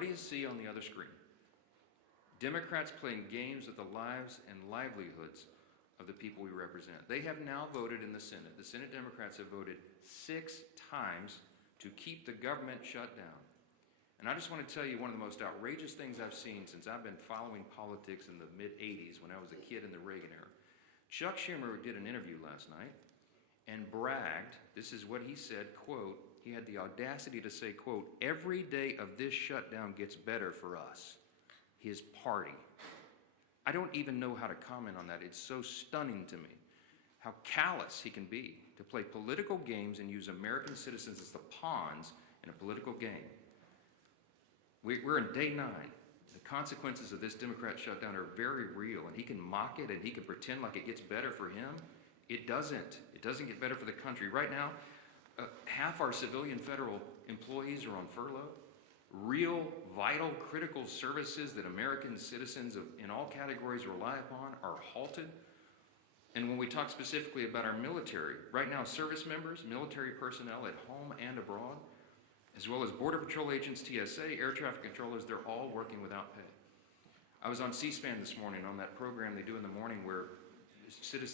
what do you see on the other screen? Democrats playing games with the lives and livelihoods of the people we represent. They have now voted in the Senate. The Senate Democrats have voted 6 times to keep the government shut down. And I just want to tell you one of the most outrageous things I've seen since I've been following politics in the mid-'80s when I was a kid in the Reagan era. Chuck Schumer did an interview last night and bragged, this is what he said, quote, he had the audacity to say, quote, every day of this shutdown gets better for us, his party. I don't even know how to comment on that. It's so stunning to me how callous he can be to play political games and use American citizens as the pawns in a political game. We're in day 9. The consequences of this Democrat shutdown are very real, and he can mock it and he can pretend like it gets better for him. It doesn't. It doesn't get better for the country. Right now, half our civilian federal employees are on furlough. Real, vital, critical services that American citizens in all categories rely upon are halted. And when we talk specifically about our military, right now service members, military personnel at home and abroad, as well as Border Patrol agents, TSA, air traffic controllers, they're all working without pay. I was on C-SPAN this morning on that program they do in the morning where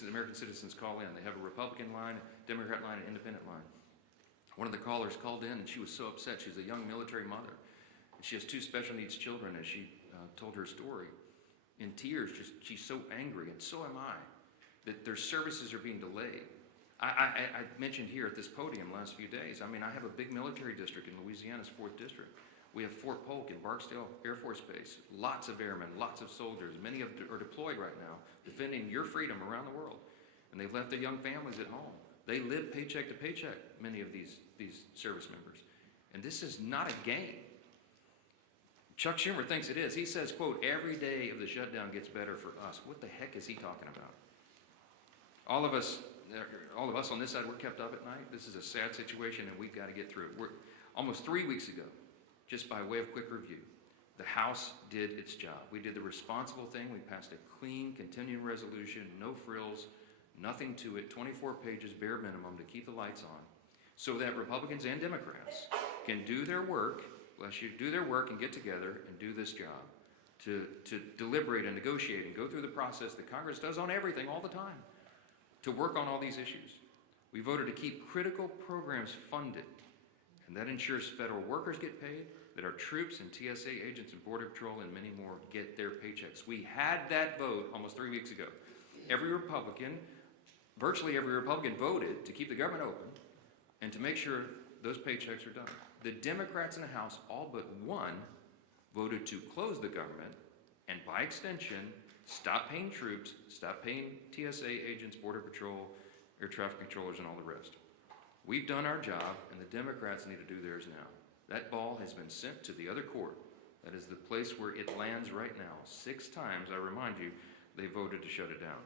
American citizens call in. They have a Republican line, Democrat line, and independent line. One of the callers called in and she was so upset. She's a young military mother. And she has 2 special needs children as she told her story. In tears, she's so angry, and so am I, that their services are being delayed. I mentioned here at this podium last few days, I mean, I have a big military district in Louisiana's 4th District. We have Fort Polk in Barksdale Air Force Base, lots of airmen, lots of soldiers. Many of them are deployed right now, defending your freedom around the world. And they've left their young families at home. They live paycheck to paycheck, many of these service members. And this is not a game. Chuck Schumer thinks it is. He says, quote, every day of the shutdown gets better for us. What the heck is he talking about? All of us on this side, we're kept up at night. This is a sad situation, and we've got to get through it. Almost 3 weeks ago, just by way of quick review, the House did its job. We did the responsible thing. We passed a clean, continuing resolution, no frills, nothing to it, 24 pages, bare minimum, to keep the lights on, so that Republicans and Democrats can do their work, and get together and do this job, to deliberate and negotiate and go through the process that Congress does on everything all the time, to work on all these issues. We voted to keep critical programs funded, and that ensures federal workers get paid, that our troops and TSA agents and Border Patrol and many more get their paychecks. We had that vote almost 3 weeks ago. Virtually every Republican voted to keep the government open and to make sure those paychecks are done. The Democrats in the House, all but one, voted to close the government and, by extension, stop paying troops, stop paying TSA agents, Border Patrol, air traffic controllers, and all the rest. We've done our job, and the Democrats need to do theirs now. That ball has been sent to the other court. That is the place where it lands right now. 6 times, I remind you, they voted to shut it down.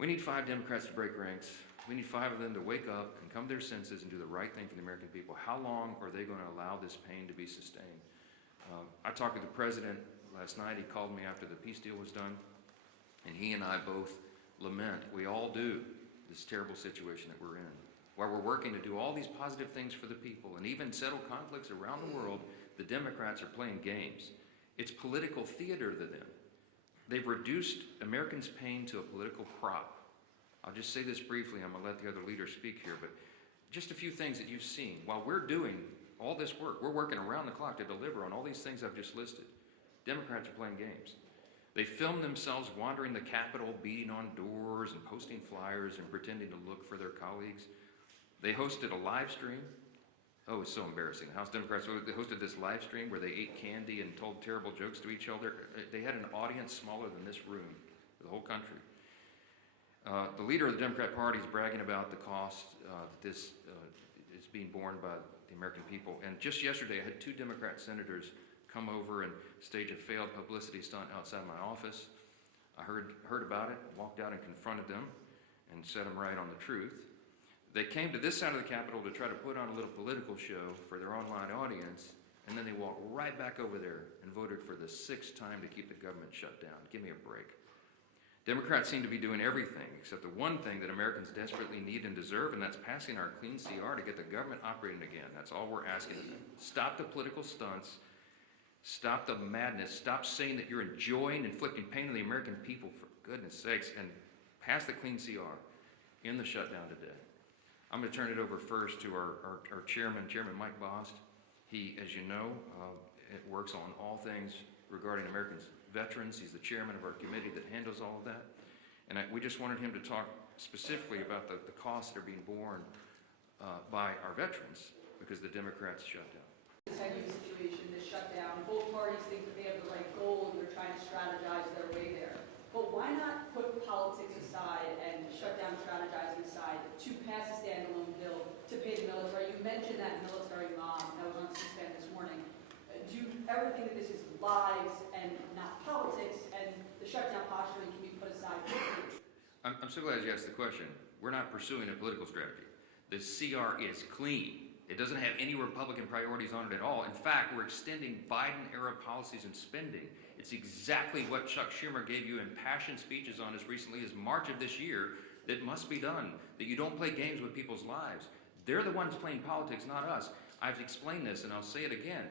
We need 5 Democrats to break ranks. We need 5 of them to wake up and come to their senses and do the right thing for the American people. How long are they going to allow this pain to be sustained? I talked with the president last night. He called me after the peace deal was done, and he and I both lament, we all do, this terrible situation that we're in. While we're working to do all these positive things for the people and even settle conflicts around the world, the Democrats are playing games. It's political theater to them. They've reduced Americans' pain to a political prop. I'll just say this briefly. I'm going to let the other leaders speak here, but just a few things that you've seen. While we're doing all this work, we're working around the clock to deliver on all these things I've just listed. Democrats are playing games. They film themselves wandering the Capitol, beating on doors and posting flyers and pretending to look for their colleagues. They hosted a live stream. Oh, it's so embarrassing. House Democrats, they hosted this live stream where they ate candy and told terrible jokes to each other. They had an audience smaller than this room for the whole country. The leader of the Democrat Party is bragging about the cost that this is being borne by the American people. And just yesterday, I had 2 Democrat senators come over and stage a failed publicity stunt outside my office. I heard about it, walked out and confronted them and set them right on the truth. They came to this side of the Capitol to try to put on a little political show for their online audience, and then they walked right back over there and voted for the 6th time to keep the government shut down. Give me a break. Democrats seem to be doing everything except the one thing that Americans desperately need and deserve, and that's passing our clean CR to get the government operating again. That's all we're asking of them. Stop the political stunts. Stop the madness. Stop saying that you're enjoying inflicting pain on the American people, for goodness sakes, and pass the clean CR in the shutdown today. I'm going to turn it over first to our chairman, Chairman Mike Bost. He, as you know, works on all things regarding Americans' veterans. He's the chairman of our committee that handles all of that. And we just wanted him to talk specifically about the costs that are being borne by our veterans because the Democrats shut down. This heavy situation, this shutdown, both parties think that they have the right goal and they're trying to strategize their way there. But why not put politics aside and shutdown strategizing aside to pass a standalone bill to pay the military? You mentioned that military mom that was on C-SPAN this morning. Do you ever think that this is lives and not politics, and the shutdown posturing can be put aside? I'm so glad you asked the question. We're not pursuing a political strategy. The CR is clean. It doesn't have any Republican priorities on it at all. In fact, we're extending Biden-era policies and spending. It's exactly what Chuck Schumer gave you impassioned speeches on as recently as March of this year that must be done, that you don't play games with people's lives. They're the ones playing politics, not us. I've explained this, and I'll say it again.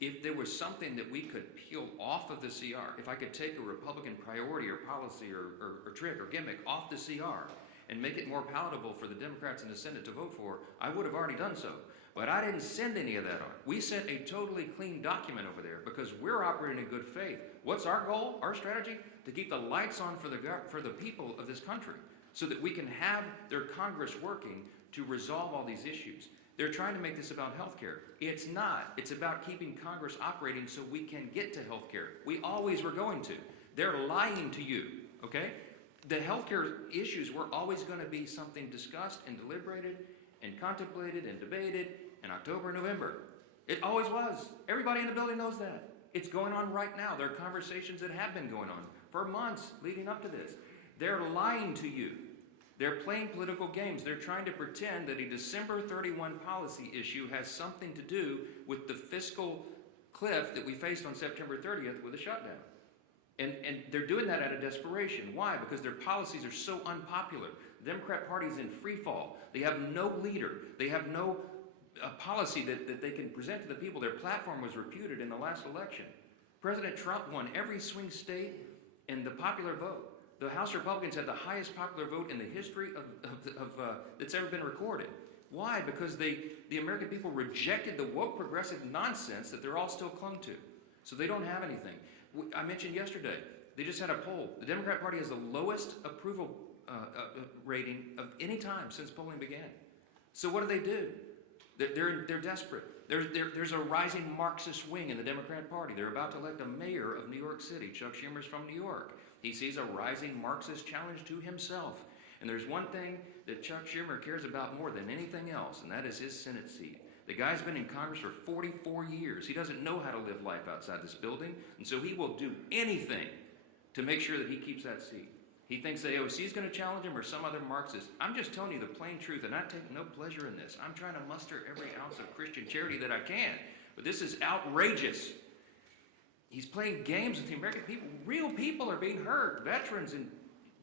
If there was something that we could peel off of the CR, if I could take a Republican priority or policy or trick or gimmick off the CR and make it more palatable for the Democrats in the Senate to vote for, I would have already done so. But I didn't send any of that on. We sent a totally clean document over there because we're operating in good faith. What's our goal, our strategy? To keep the lights on for the people of this country so that we can have their Congress working to resolve all these issues. They're trying to make this about health care. It's not. It's about keeping Congress operating so we can get to health care. We always were going to. They're lying to you, okay? The health care issues were always going to be something discussed and deliberated and contemplated and debated in October, November. It always was. Everybody in the building knows that. It's going on right now. There are conversations that have been going on for months leading up to this. They're lying to you. They're playing political games. They're trying to pretend that a December 31 policy issue has something to do with the fiscal cliff that we faced on September 30th with a shutdown. And they're doing that out of desperation. Why? Because their policies are so unpopular. The Democrat Party is in free fall. They have no leader. They have no policy that they can present to the people. Their platform was reputed in the last election. President Trump won every swing state in the popular vote. The House Republicans had the highest popular vote in the history that's ever been recorded. Why? Because the American people rejected the woke progressive nonsense that they're all still clung to. So they don't have anything. I mentioned yesterday, they just had a poll. The Democrat Party has the lowest approval rating of any time since polling began. So what do? They're desperate. There's a rising Marxist wing in the Democrat Party. They're about to elect a mayor of New York City. Chuck Schumer's from New York. He sees a rising Marxist challenge to himself. And there's one thing that Chuck Schumer cares about more than anything else, and that is his Senate seat. The guy's been in Congress for 44 years. He doesn't know how to live life outside this building, and so he will do anything to make sure that he keeps that seat. He thinks the AOC is going to challenge him or some other Marxist. I'm just telling you the plain truth, and I take no pleasure in this. I'm trying to muster every ounce of Christian charity that I can, but this is outrageous. He's playing games with the American people. Real people are being hurt, veterans and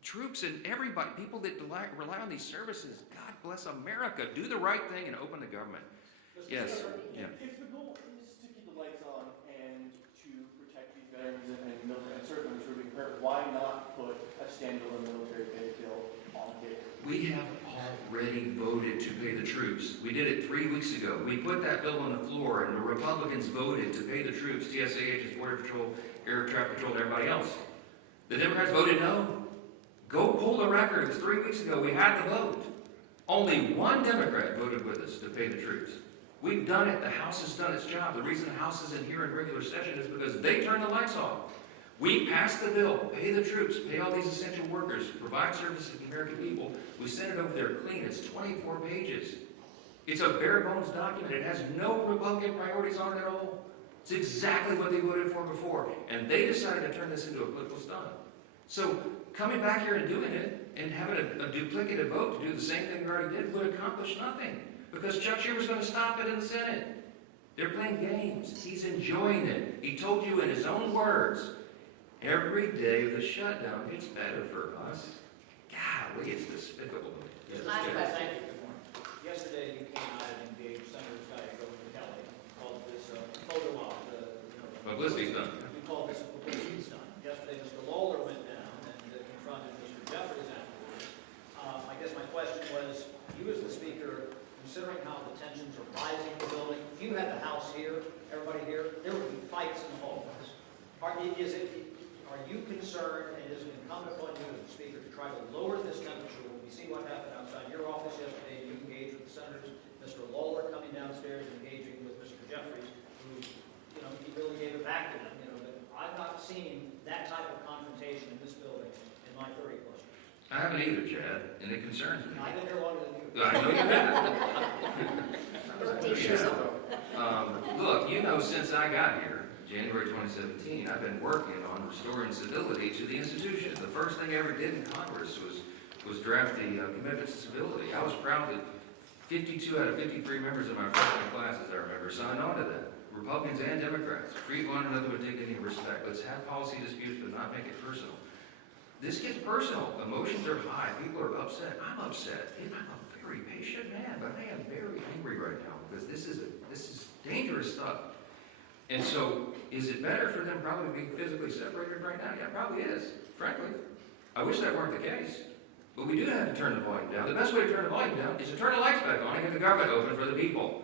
troops and everybody, people that rely on these services. God bless America. Do the right thing and open the government. Yes. Yeah. If the goal is to keep the lights on and to protect these veterans and certain members who are being hurt, why not put a standalone military pay bill on the table? We have already voted to pay the troops. We did it 3 weeks ago. We put that bill on the floor, and the Republicans voted to pay the troops, TSA agents, Border Patrol, Air Traffic Patrol, and everybody else. The Democrats voted no. Go pull the record. It was 3 weeks ago. We had the vote. Only one Democrat voted with us to pay the troops. We've done it. The House has done its job. The reason the House isn't here in regular session is because they turned the lights off. We passed the bill, pay the troops, pay all these essential workers, provide services to the American people. We sent it over there clean. It's 24 pages. It's a bare bones document. It has no Republican priorities on it at all. It's exactly what they voted for before. And they decided to turn this into a political stunt. So coming back here and doing it and having a duplicative vote to do the same thing we already did would accomplish nothing. Because Chuck Schumer's going to stop it in the Senate. They're playing games. He's enjoying it. He told you in his own words, Every day of the shutdown gets better for us. Golly, it's despicable to me. Yes, Last Jeff. question. Thank you. Good morning. Yesterday, you came out and engaged Senator Geiger and Kelly, called this a photo op. Publicity's done. You called this a publicity stunt. Yesterday, Mr. Lawler went down and confronted Mr. Jeffries afterwards. I guess my question was, you as the speaker, considering how the tensions are rising in the building, if you had the House here, everybody here, there would be fights in the hallways. Are you concerned, and is it incumbent upon you as the speaker to try to lower this temperature? When we see what happened outside your office yesterday, you engaged with the senators, Mr. Lawler coming downstairs and engaging with Mr. Jeffries, who, he really gave it back to them, but I've not seen that type of confrontation in this building in my 30+ years. I haven't either, Chad, and it concerns me. I've been here longer than you. I know you have. 13 years ago. Look, since I got here, January 2017, I've been working on restoring civility to the institution. The first thing I ever did in Congress was draft the commitments to civility. I was proud that 52 out of 53 members of my freshman class, as I remember, signed on to that. Republicans and Democrats. Treat one another with dignity and respect. Let's have policy disputes, but not make it personal. This gets personal. Emotions are high. People are upset. I'm upset. I'm a very patient man, but I am very angry right now because this is dangerous stuff. And so, is it better for them probably being physically separated right now? Yeah, it probably is, frankly. I wish that weren't the case. But we do have to turn the volume down. The best way to turn the volume down is to turn the lights back on and get the government open for the people.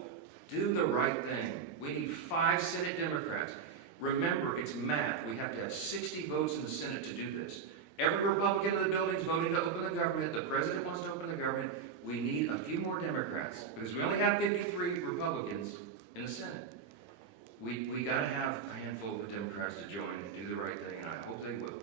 Do the right thing. We need 5 Senate Democrats. Remember, it's math. We have to have 60 votes in the Senate to do this. Every Republican in the building is voting to open the government. The president wants to open the government. We need a few more Democrats because we only have 53 Republicans in the Senate. We got to have a handful of Democrats to join and do the right thing, and I hope they will.